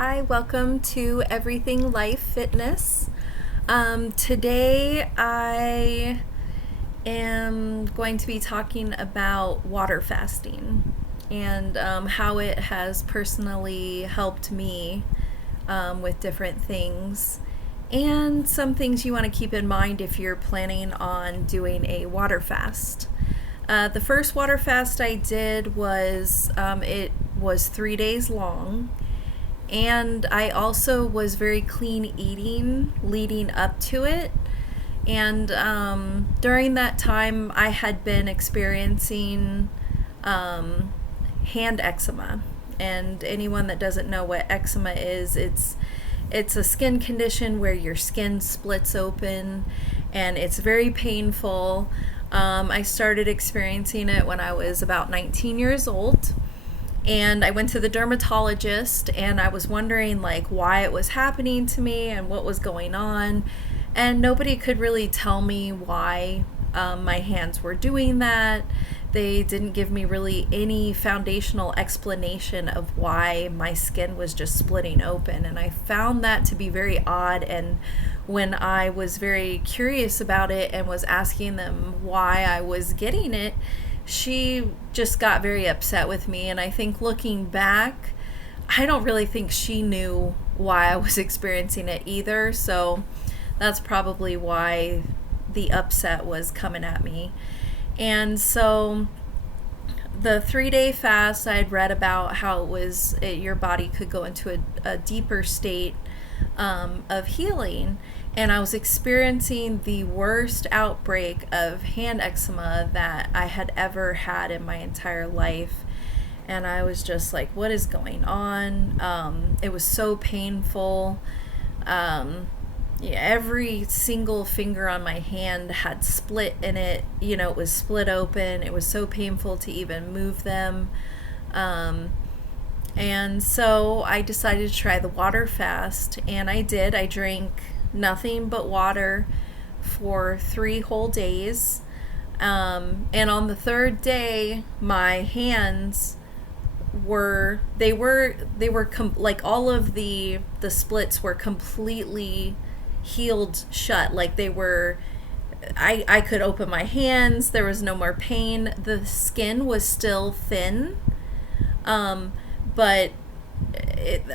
Hi, welcome to Everything Life Fitness. Today I am going to be talking about water fasting and how it has personally helped me with different things, and some things you want to keep in mind if you're planning on doing a water fast. The first water fast I did it was 3 days long, and I also was very clean eating leading up to it. And during that time, I had been experiencing hand eczema. And anyone that doesn't know what eczema is, it's a skin condition where your skin splits open, and it's very painful. I started experiencing it when I was about 19 years old. And I went to the dermatologist, and I was wondering why it was happening to me and what was going on. And nobody could really tell me why my hands were doing that. They didn't give me really any foundational explanation of why my skin was just splitting open. And I found that to be very odd. And when I was very curious about it and was asking them why I was getting it, she just got very upset with me. And I think looking back, I don't really think she knew why I was experiencing it either. So that's probably why the upset was coming at me. And so the 3-day fast, I'd read about how your body could go into a deeper state of healing. And I was experiencing the worst outbreak of hand eczema that I had ever had in my entire life. And I was just like, what is going on? It was so painful. Every single finger on my hand had split in it. It was split open. It was so painful to even move them. And so I decided to try the water fast, and I did. I drank nothing but water for 3 whole days. And on the 3rd day, my hands were all of the splits were completely healed shut. I could open my hands. There was no more pain. The skin was still thin, but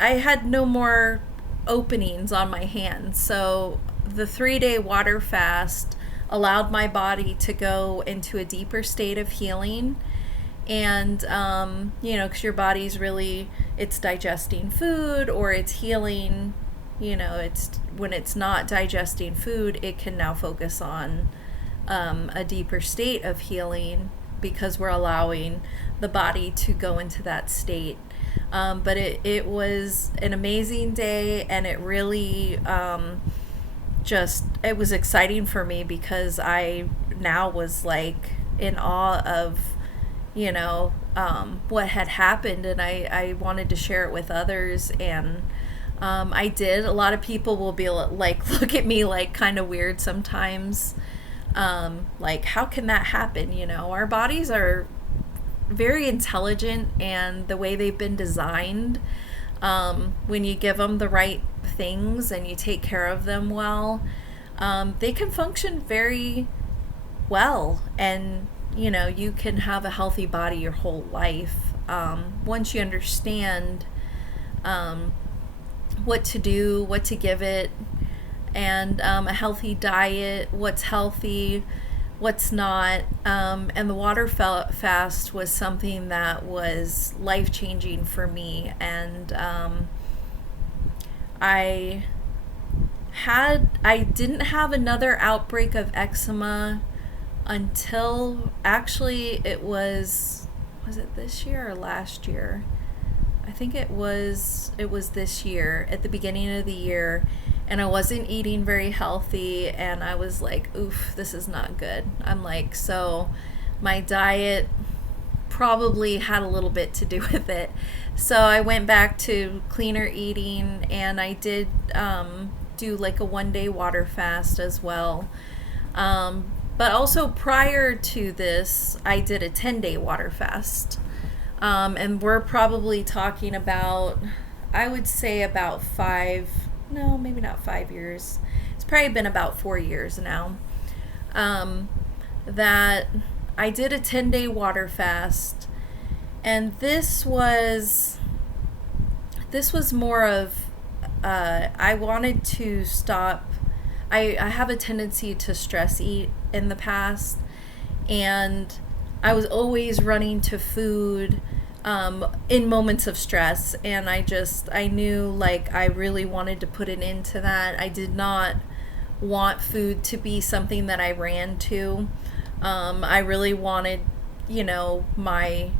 I had no more openings on my hands. So the 3-day water fast allowed my body to go into a deeper state of healing. And because your body's it's digesting food, or it's healing. It's when it's not digesting food, it can now focus on a deeper state of healing, because we're allowing the body to go into that state. But it was an amazing day, and it really it was exciting for me, because I now was in awe of what had happened, and I wanted to share it with others. And I did. A lot of people will be look at me kind of weird sometimes. How can that happen? Our bodies are very intelligent, and the way they've been designed, when you give them the right things and you take care of them well, they can function very well. And you can have a healthy body your whole life, once you understand what to do, what to give it, and a healthy diet, what's healthy, what's not. And the water fast was something that was life-changing for me. And I didn't have another outbreak of eczema until, actually, was it this year or last year? I think it was this year, at the beginning of the year. And I wasn't eating very healthy, and I was like, oof, this is not good. So my diet probably had a little bit to do with it. So I went back to cleaner eating, and I did do a 1-day water fast as well. But also prior to this, I did a 10-day water fast. And we're probably talking about I would say about no, maybe not 5 years. It's probably been about 4 years now. Um, that I did a 10-day water fast, and this was more of I wanted to stop. I have a tendency to stress eat in the past, and I was always running to food in moments of stress, and I knew like I really wanted to put an end to that. I did not want food to be something that I ran to. I really wanted, my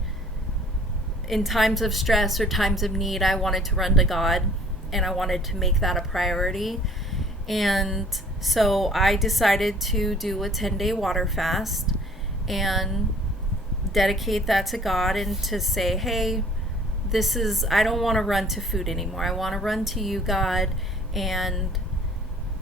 in times of stress or times of need, I wanted to run to God, and I wanted to make that a priority. And so I decided to do a 10-day water fast and dedicate that to God, and to say, hey, I don't want to run to food anymore. I want to run to you, God. And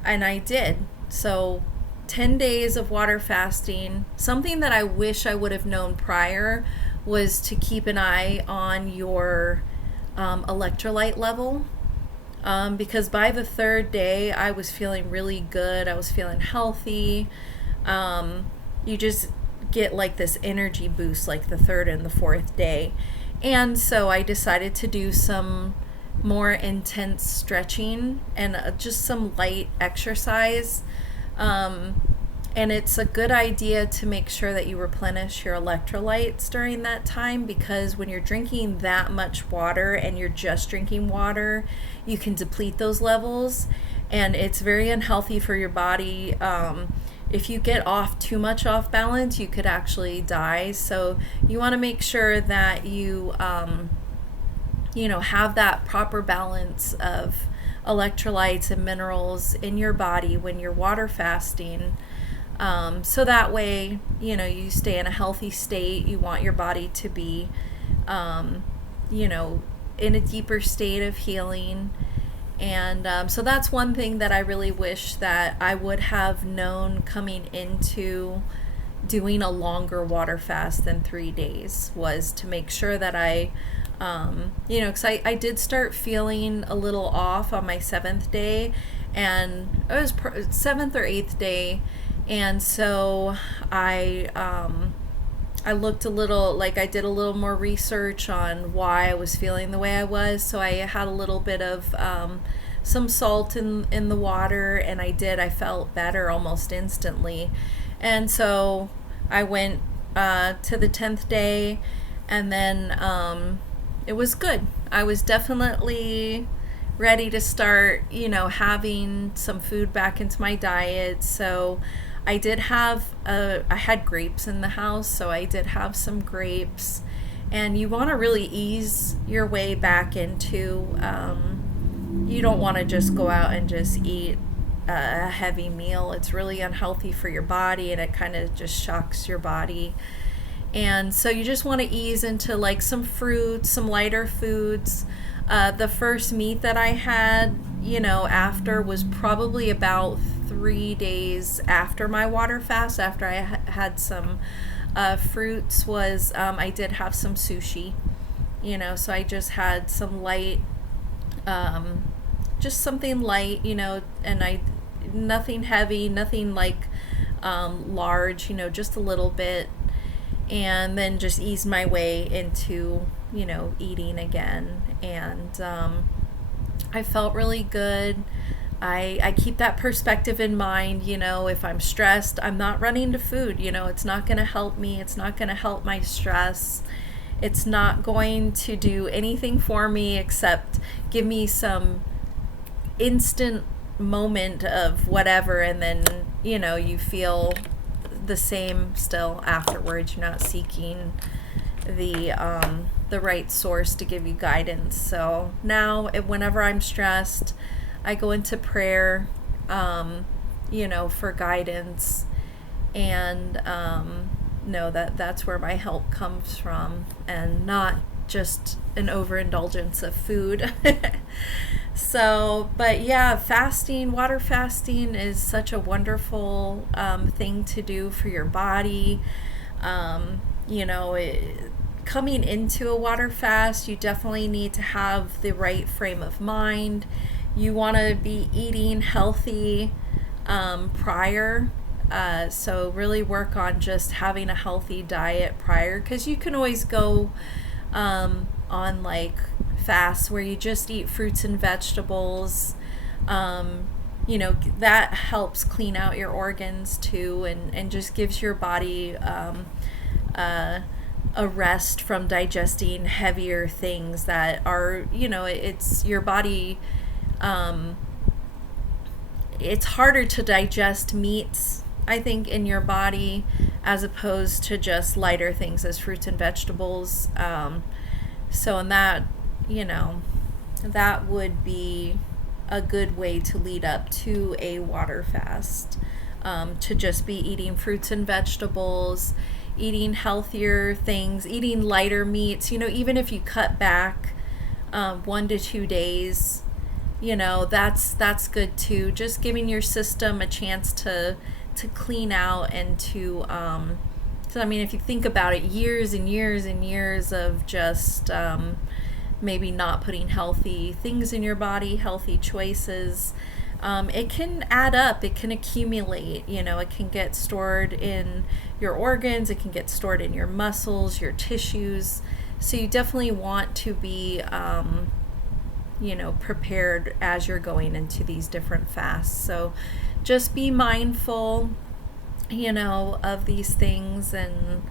I did. So 10 days of water fasting. Something that I wish I would have known prior was to keep an eye on your electrolyte level. Because by the third day, I was feeling really good. I was feeling healthy. You just get like this energy boost like the third and the fourth day. And so I decided to do some more intense stretching and just some light exercise. And it's a good idea to make sure that you replenish your electrolytes during that time, because when you're drinking that much water and you're just drinking water, you can deplete those levels, and it's very unhealthy for your body. If you get too much off balance, you could actually die. So you want to make sure that you have that proper balance of electrolytes and minerals in your body when you're water fasting. So that way, you stay in a healthy state. You want your body to be, in a deeper state of healing. And so that's one thing that I really wish that I would have known coming into doing a longer water fast than 3 days, was to make sure that because I did start feeling a little off on my 7th day, and it was 7th or 8th day. And so I looked a little, like I did a little more research on why I was feeling the way I was. So I had a little bit of some salt in the water, and I felt better almost instantly. And so I went to the 10th day, and then it was good. I was definitely ready to start, having some food back into my diet. So I had grapes in the house, so I did have some grapes. And you want to really ease your way back into, you don't want to just go out and just eat a heavy meal. It's really unhealthy for your body, and it kind of just shocks your body. And so you just want to ease into like some fruits, some lighter foods. The first meat that I had, after, was probably about 3 days after my water fast, after I had some fruits, was I did have some sushi, so I just had some light, just something light, and nothing heavy, nothing like large, just a little bit, and then just eased my way into, eating again. And I felt really good. I keep that perspective in mind. If I'm stressed, I'm not running to food. It's not going to help me. It's not going to help my stress. It's not going to do anything for me except give me some instant moment of whatever, and then, you feel the same still afterwards. You're not seeking the right source to give you guidance. So now, whenever I'm stressed, I go into prayer, for guidance, and know that that's where my help comes from, and not just an overindulgence of food. So, but yeah, water fasting is such a wonderful thing to do for your body. It coming into a water fast, you definitely need to have the right frame of mind. You want to be eating healthy prior. So really work on just having a healthy diet prior, because you can always go on like fasts where you just eat fruits and vegetables. That helps clean out your organs too, and just gives your body a rest from digesting heavier things that are, it's your body. It's harder to digest meats, I think, in your body as opposed to just lighter things as fruits and vegetables. So in that, that would be a good way to lead up to a water fast, to just be eating fruits and vegetables, eating healthier things, eating lighter meats. Even if you cut back 1 to 2 days, that's good too. Just giving your system a chance to clean out and to so I mean, if you think about it, years and years and years of just maybe not putting healthy things in your body, healthy choices, it can add up, it can accumulate. It can get stored in your organs, it can get stored in your muscles, your tissues. So you definitely want to be prepared as you're going into these different fasts. So just be mindful, of these things, and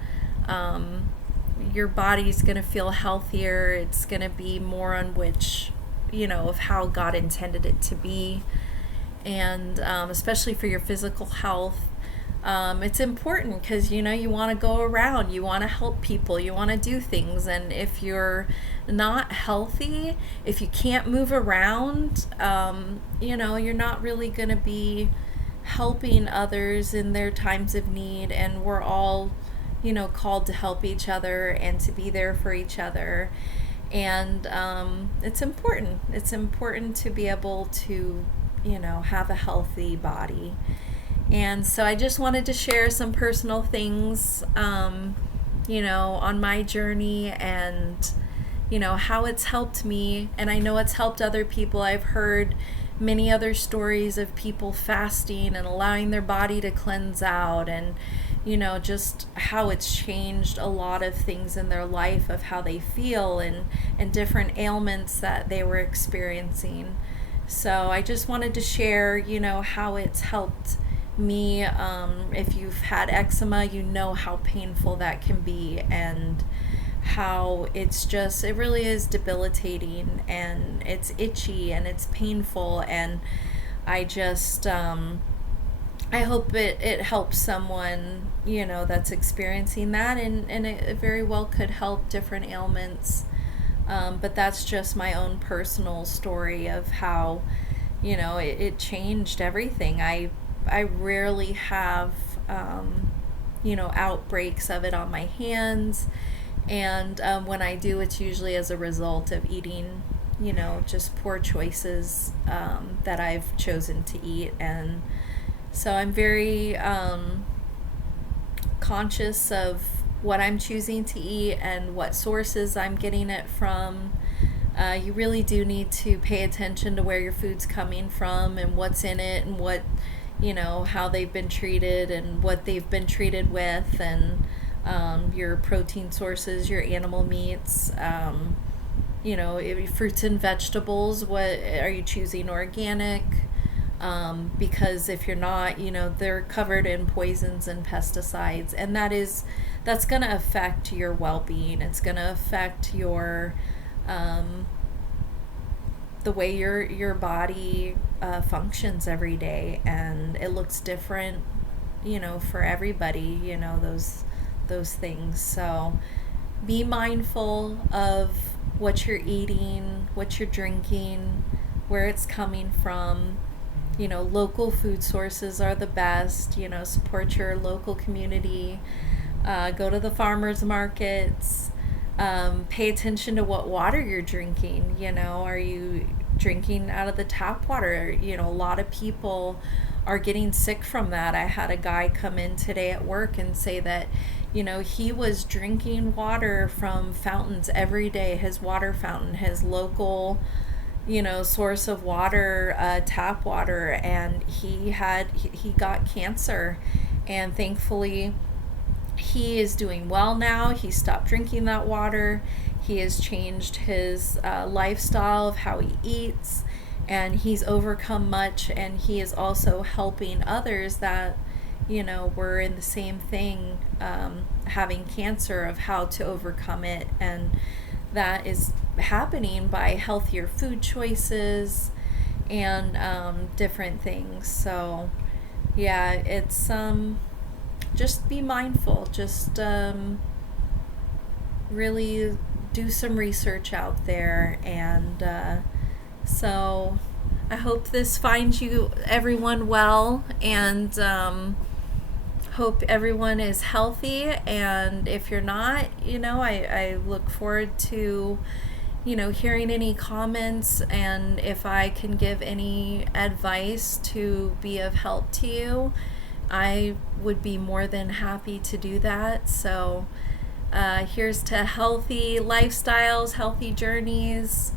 your body's going to feel healthier. It's going to be more on which, of how God intended it to be. And especially for your physical health, it's important because, you want to go around, you want to help people, you want to do things. And if you're not healthy, if you can't move around, you're not really going to be helping others in their times of need. And we're all, called to help each other and to be there for each other. And it's important. It's important to be able to, have a healthy body. And so I just wanted to share some personal things, on my journey, and, how it's helped me. And I know it's helped other people. I've heard many other stories of people fasting and allowing their body to cleanse out, and, just how it's changed a lot of things in their life, of how they feel, and different ailments that they were experiencing. So I just wanted to share, how it's helped me. If you've had eczema, how painful that can be, and how it really is debilitating, and it's itchy and it's painful. And I just I hope it helps someone, that's experiencing that, and it very well could help different ailments. But that's just my own personal story of how, it changed everything. I rarely have, outbreaks of it on my hands. And when I do, it's usually as a result of eating, just poor choices that I've chosen to eat. And so I'm very conscious of what I'm choosing to eat and what sources I'm getting it from. You really do need to pay attention to where your food's coming from and what's in it, and what, how they've been treated and what they've been treated with, and your protein sources, your animal meats, fruits and vegetables. What are you choosing? Organic? Because if you're not, they're covered in poisons and pesticides, and that's going to affect your well-being. It's going to affect your the way your body functions every day, and it looks different, for everybody. Those things. So be mindful of what you're eating, what you're drinking, where it's coming from. Local food sources are the best. Support your local community. Go to the farmers markets. Pay attention to what water you're drinking. Are you drinking out of the tap water. You know, a lot of people are getting sick from that. I had a guy come in today at work and say that, you know, he was drinking water from fountains every day, his water fountain, his local, you know, source of water, tap water, and he got cancer, and thankfully he is doing well now. He stopped drinking that water. He has changed his lifestyle of how he eats, and he's overcome much, and he is also helping others that, you know, were in the same thing, having cancer, of how to overcome it. And that is happening by healthier food choices and different things. So yeah, it's just be mindful, just really do some research out there. And so I hope this finds you everyone well, and hope everyone is healthy. And if you're not, you know, I look forward to, you know, hearing any comments, and if I can give any advice to be of help to you, I would be more than happy to do that. So here's to healthy lifestyles, healthy journeys,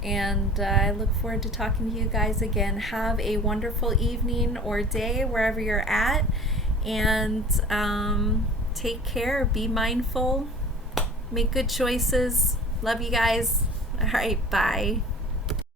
and I look forward to talking to you guys again. Have a wonderful evening or day wherever you're at, and take care, be mindful, make good choices. Love you guys. All right, bye.